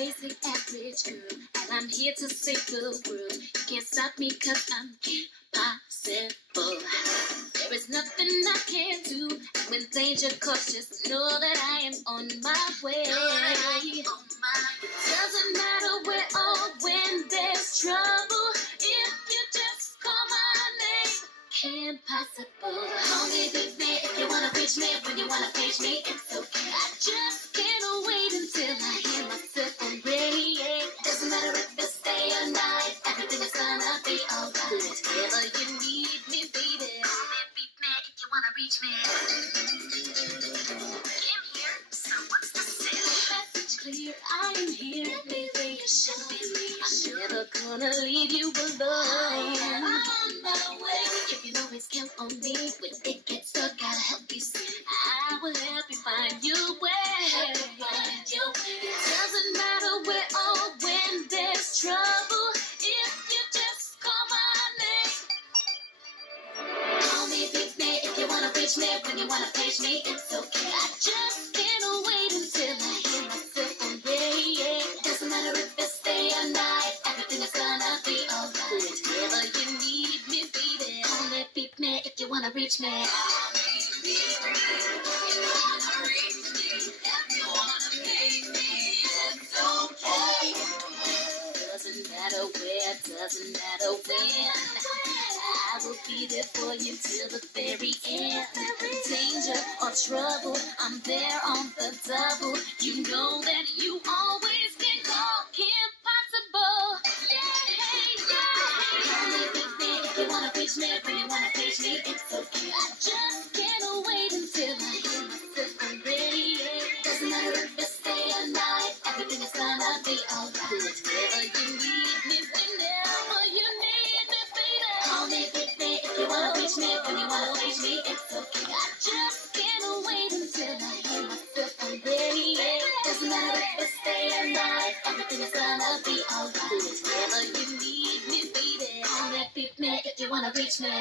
basic average girl, and I'm here to save the world. You can't stop me cause I'm impossible. There is nothing I can't do. And when danger comes, just know that I am on my way. It doesn't matter where or when there's trouble. If you just call my name, impossible. Only with me if you wanna reach me. When you wanna page me, it's okay. I just can't wait until I hear myself on radio. Doesn't matter if it's day or night, everything is gonna be alright. Whenever you need me, baby. Only beat me if you wanna reach me. I'm here, so what's the sin? Message clear, I am here. Let me reassure you. I'm never gonna leave you alone. I'm on my way. If you always count on me, when it gets stuck, I'll help you see. I will help you find your way. It doesn't matter where or when there's trouble. If you just call my name. Call me, beat me if you wanna reach me. When you wanna page me, it's okay. I just can't wait until I hear myself on radio. Doesn't matter if it's day or night, everything is gonna be alright. Whenever you need me, baby. Only beat me if you wanna reach me. Doesn't matter where, doesn't matter when. I will be there for you till the very end. Danger or trouble, I'm there on the double. You know that you always can call impossible. Only with me if you wanna reach me. When you wanna page me, it's okay. I just can't wait until I hear myself on radio. Doesn't matter if it's day or night, everything is gonna be alright. Whenever you need me, whenever you need me, baby. Only with me if you wanna reach me. When you wanna page me, it's okay. I just can't wait until I hear myself on radio. Doesn't matter if it's day or night, everything is gonna be alright. Whenever you need me, baby. Only with me if you wanna reach me.